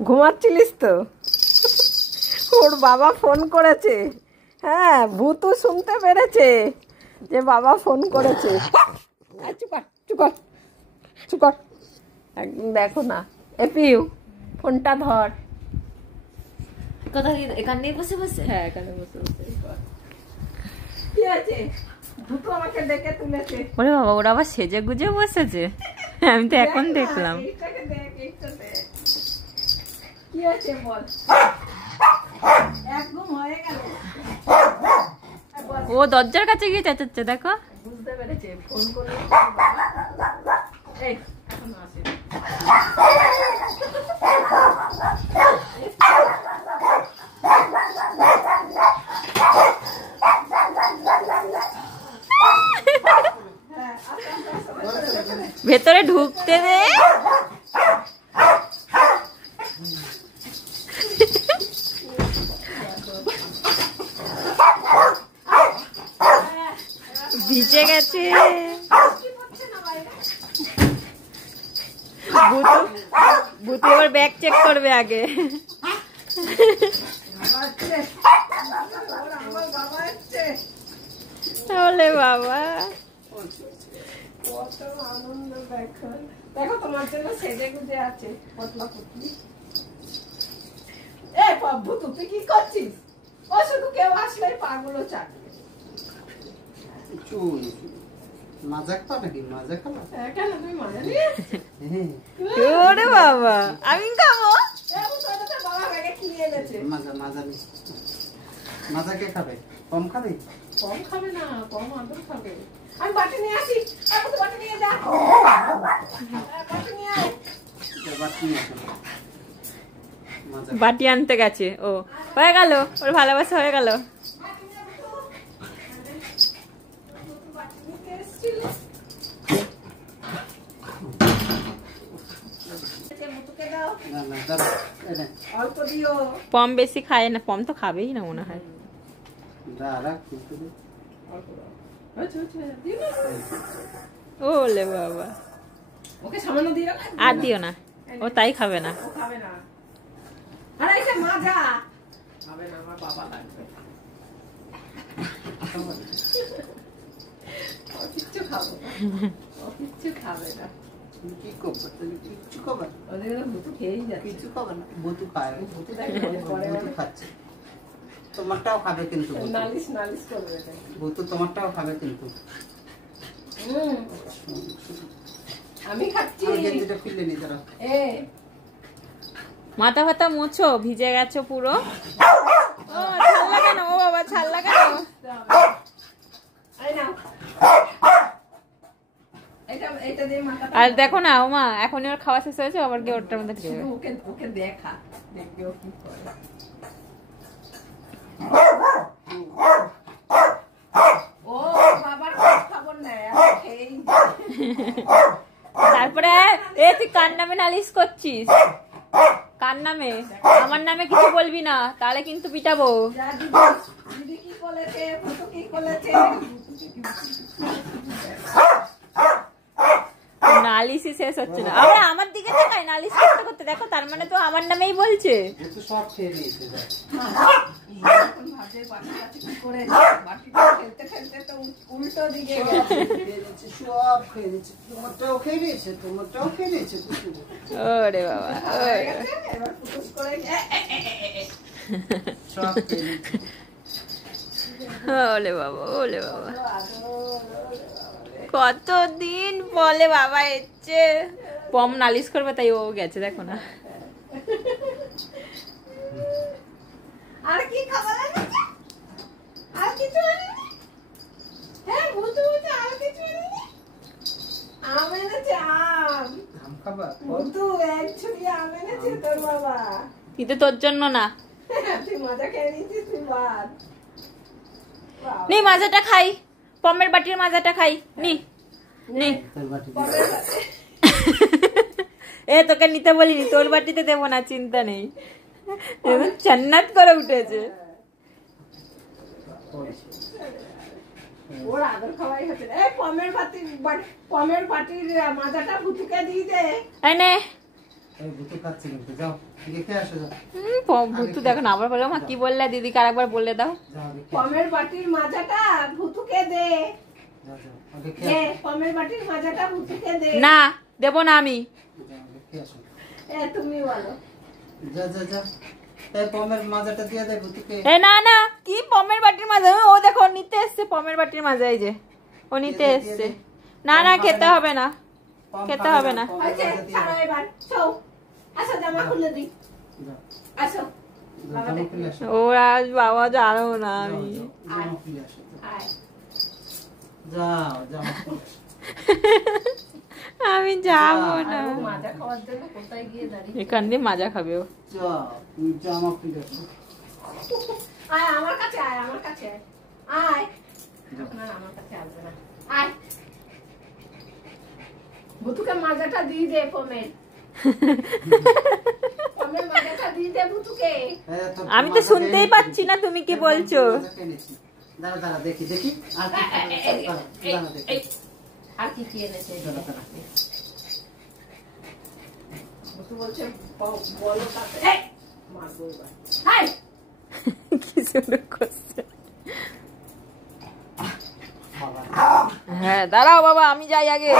ঘুমাচ্ছিলিস তো? ওর বাবা ফোন করেছে। হ্যাঁ, ভূতু শুনতে পেরেছে যে বাবা ফোন করেছে। চুপ কর, চুপ কর, চুপ কর। একদম দেখো না। এপিউ ফোনটা ধর। কোথায়? এখানে বসে বসে? হ্যাঁ, এখানে বসে বসে। কি আছে? ভূতু আমাকে ডেকে তুলেছে। ওরে বাবা, ওরা আবার সেজে গুজে বসেছে। আমি তো এখন দেখলাম। কি আছে বল? একদম হয়ে গেল। ও দরজার কাছে গিয়ে চেঁচাচ্ছে, দেখো। বুঝতে পেরেছে ফোন করলে। এই এখন আসে। ভেতরে ঢুকতে দে। ভিজে গেছে। ভূতু এবার ব্যাগ চেক করবে আগে। তাহলে বাবা কত আনন্দ। দেখো দেখো, তোমার জন্য সেজে গুজে আছে পতলা পুতলি। এ বাবু, তুই কি করছিস? ও শুধু কেউ আসলে পাগলও চাটবে। মাজা খাও নাকি? মাজা খাও? কেন তুমি মজা নিয়ে? ওরে বাবা, আমি খাবো। বাবা ব্যাগে কি নিয়ে গেছে? মাজা মাজা মাজা কে খাবে? কম খাবে? কম খাবে না, কম আদর খাবে। আমি বাটি নিয়ে আসি। বাটি নিয়ে যা। বাটি নিয়ে আয়। বাটি নিয়ে আসো। বাটি আনতে গেছে ও। হয়ে গেল, ওর ভালোবাসা হয়ে গেল। অল্প দিও। পম বেশি খায় না, পম তো খাবেই না মনে হয়। ওলে বাবা, ওকে সামান্য দিও। আর দিও না, ও তাই খাবে না। ও খাবে না। আরে এটা মাজা খাবে না, আমার বাবা লাগবে। ও কিচ্ছু খাবে না, ও কিচ্ছু খাবে না। কি করবে? তুমি কিচ্ছু খাবে না? ওদের ভূতু খেয়েই যাচ্ছে। কিছু খাবে না। ভূতু খায়। ভূতু দেখে ভূতু খাচ্ছে। তোমারটাও খাবে কিন্তু। নালিশ নালিশ করবে। ভূতু তোমারটাও খাবে কিন্তু। আমি খাচ্ছি। গেঞ্জিটা খুলে নি তারা। মাথা ফাতা মুছো, ভিজে গেছো পুরো। ও ছাড়লা কেন? ও বাবা ছাড়লা কেন? আর দেখো না ও মা, এখনই ওর খাওয়া শেষ হয়েছে, আবার গিয়ে ওটার মধ্যে ঢেকে যাবে। ওকে দেখা, দেখবে ও কি করে। ও বাবার খবর নেই, আমি খেয়েই। তারপরে এ তুই কার নামে নালিশ করছিস? কার নামে? আমার নামে কিছু বলবি না, তাহলে কিন্তু পিটাবো। দিদি কি বলেছে, ফুটু কি বলেছে? নালিশই শেষ হচ্ছে না। আমরা আমার দিকে তাকাই নালিশ করতে করতে, দেখো তার মানে তো আমার নামেই বলছে। সব খেয়ে নিয়েছে। এখন ভাবে বাটির কাছে কি করে, বাটিটা খেলতে খেলতে তো উল্টো দিকে গেছে। সব খেয়ে নিয়েছে। তোমারটাও খেয়ে নিয়েছে, তোমারটাও খেয়ে নিয়েছে। ওরে বাবা, এবার ফুটুস করে সব খেয়ে নিয়েছে। ওলে বাবা, ওলে বাবা, কতদিন বলে বাবা এসছে। পম নালিশ করবে তাই ও গেছে, দেখো না। আর কি খাবার এনেছে? আর কিছু আনেনি? হ্যাঁ, ভূতু বলছে আর কিছু আনেনি? আম এনেছে, আম। আম খাবা? ভূতু এক ছুরি আম এনেছে তোর বাবা। কিন্তু তোর জন্য না। তুই মজা খেয়ে নিয়েছিস, তুই বাদ। নি মাজাটা খাই, পমের বাটির মাজাটা খাই। নি নি। এ তোকে নিতে বলিনি, তোর বাটিতে দেবো না, চিন্তা নেই। চান্নাত করে উঠেছে। ওর আদর খাওয়াই হচ্ছে। এই পমের বাটির মাজাটা ভূতুকে দিয়ে দে। এনে এই ভুতু খাচ্ছে কিন্তু, যাও দেখে আসো, যাও ভুতু দেখো না, আবার বলো মা কি বললে দিদিকে আরেকবার বলে দাও। যাও দেখে পমের বাটির মাজাটা ভুতুকে দে। যাও যাও দেখে দে আসো, পমের বাটির মাজাটা ভুতুকে দে। না দেবো না আমি। যাও দেখে আসো, তুমি বলো। যা যা যা, এই পমের মাজাটা দিয়ে দে ভুতুকে। এ না না, কি পমের বাটির মাজা? ও দেখো নিতে এসছে পমের বাটির মাজা, এই যে ও নিতে এসছে। না না খেতে হবে না, পম খেতে খাবে হবে না। পমের হয়েছে, মাজা দিয়ে ছাড়ো দাও। এবার। চৌ, আসো জামা খুলে দিই। যাও, আসো। বাবা জামা দেখে খুলে আসো, ও আজ বাবা জানো না যাও, আমি। যাও, জামা খুলে আসো, আয়। যাও জামা খুলে আসো। আমি যাবো না। আর ও মাজা খাওয়ার জন্য কোথায় গিয়ে দাঁড়িয়ে? এখান দিয়ে মাজা খাবে ও। যাও, তুমি জামা খুলে আসো। আয় আমার কাছে, আয় আমার কাছে আয়। না আমার কাছে আসবে না, আয়। ভুতুকে মাজাটা দিয়ে দে পমের। পমের মাজাটা দিয়ে দে ভুতুকে। এই তো আমি তো মাজা শুনতেই খেয়ে পাচ্ছি না তুমি কি এই বলছো। মাজা খেয়ে নিচ্ছি। দাঁড়া দাঁড়া দেখি দেখি আর কি খাবে, দাঁড়া, দাঁড়া দেখি। আর কি কি এনেছে? দাঁড়া দাঁড়া। ভুতু বলছে বলো তাতে। এই, মারবো এবার। হাই। কি শুরু করছে। বাবা, হ্যাঁ দাঁড়াও বাবা, আমি যাই আগে।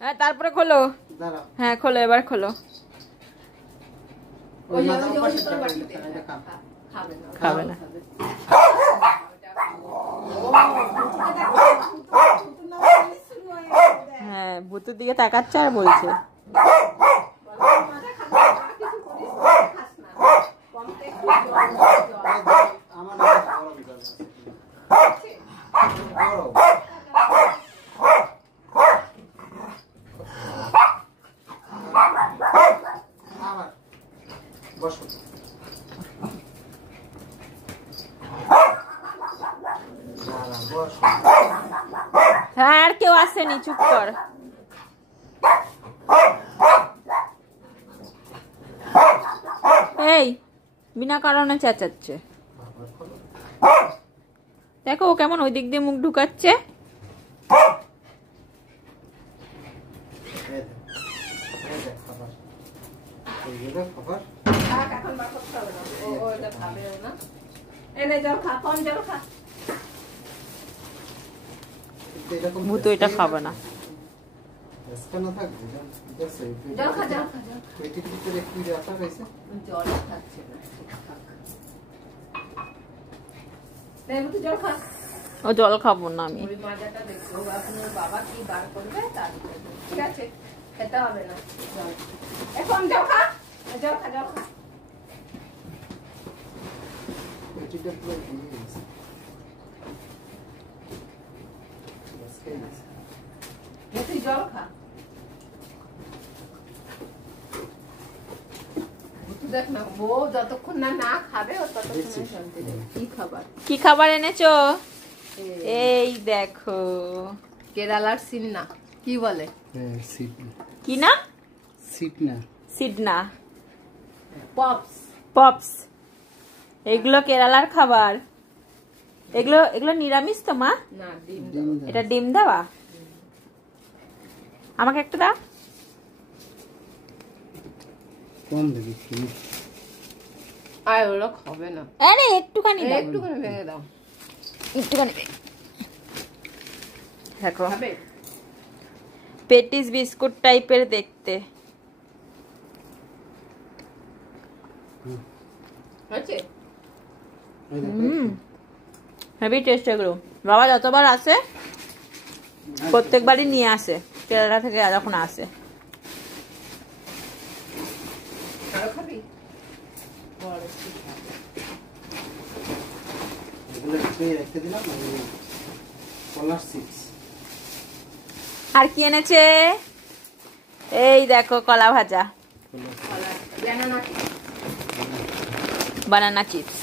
হ্যাঁ তারপরে খোলো। দাঁড়াও। হ্যাঁ খোলো, এবার খোলো। ওই ওই মাথা ওই পাশে তোর বাটিতে এটা খা। খাবে না। খাবে না। হ্যাঁ ভূতের দিকে তাকাচ্ছে আর বলছে আমার মাথা গরম জল আছে। গরম। আবার বসো। দাঁড়া, বসো। হ্যাঁ আর কেউ আসেনি, চুপ কর। এই বিনা কারণে চেঁচাচ্ছে। দেখো ও কেমন ওই দিক দিয়ে মুখ ঢুকাচ্ছে। এই দেখ, এই দেখ খাবার। এইগুলো খাবার। এখন বাকস খাবে না, ও এটা খাবেও না। এনে জল খা, কম জল খা। এরকম ভূত এটা খাবে না। কেন থাকবে? দেখছো, জল খা, জল খা, জল খা। পেটের ভিতরে কি ব্যথা হয়েছে? জল খাচ্ছে না, ঠিকঠাক। নে ভুতু জল খা। ও জল খাবো না আমি। ওই মাজাটা দেখো, আপনার বাবা কি বার করবে তারপরে। ঠিক আছে, খেতে হবে না জল। এখন জল খা, জল খা, জল খা। পেটেটা পুরো ভেঙে গেছে। বাস খেয়ে নিয়েছে। তুই জল খা। ভুতু দেখ না, বউ যতক্ষণ না না খাবে ও ততক্ষণ শান্তি নেই। কি খাবার? কি খাবার এনেছো? এই দেখো। কেরালার সিন্না কি বলে? কি না? সিটনা। সিডনা পপস। পপস। এগুলো কেরালার খাবার। এগুলো এগুলো নিরামিষ তো মা? না ডিম। এটা ডিম দেওয়া। আমাকে একটা দাও। কম দেখি তুমি। আর ওরা খাবে না। আরে একটুখানি দাও। একটুখানি ভেঙে দাও। একটুখানি দেখো, খাবে? পেটিস বিস্কুট টাইপের দেখতে। হয়েছে? এই দেখো। হেভি টেস্ট এগুলো। বাবা যতবার আসে প্রত্যেকবারই নিয়ে আসে, কেরালা থেকে যখন আসে। আরো খাবি? বড় একটু খা। এগুলো ট্রে রেখে দিলাম, আর এই কলার চিপস। আর কি এনেছে? এই দেখো কলা ভাজা, ব্যানানা বানানা চিপস।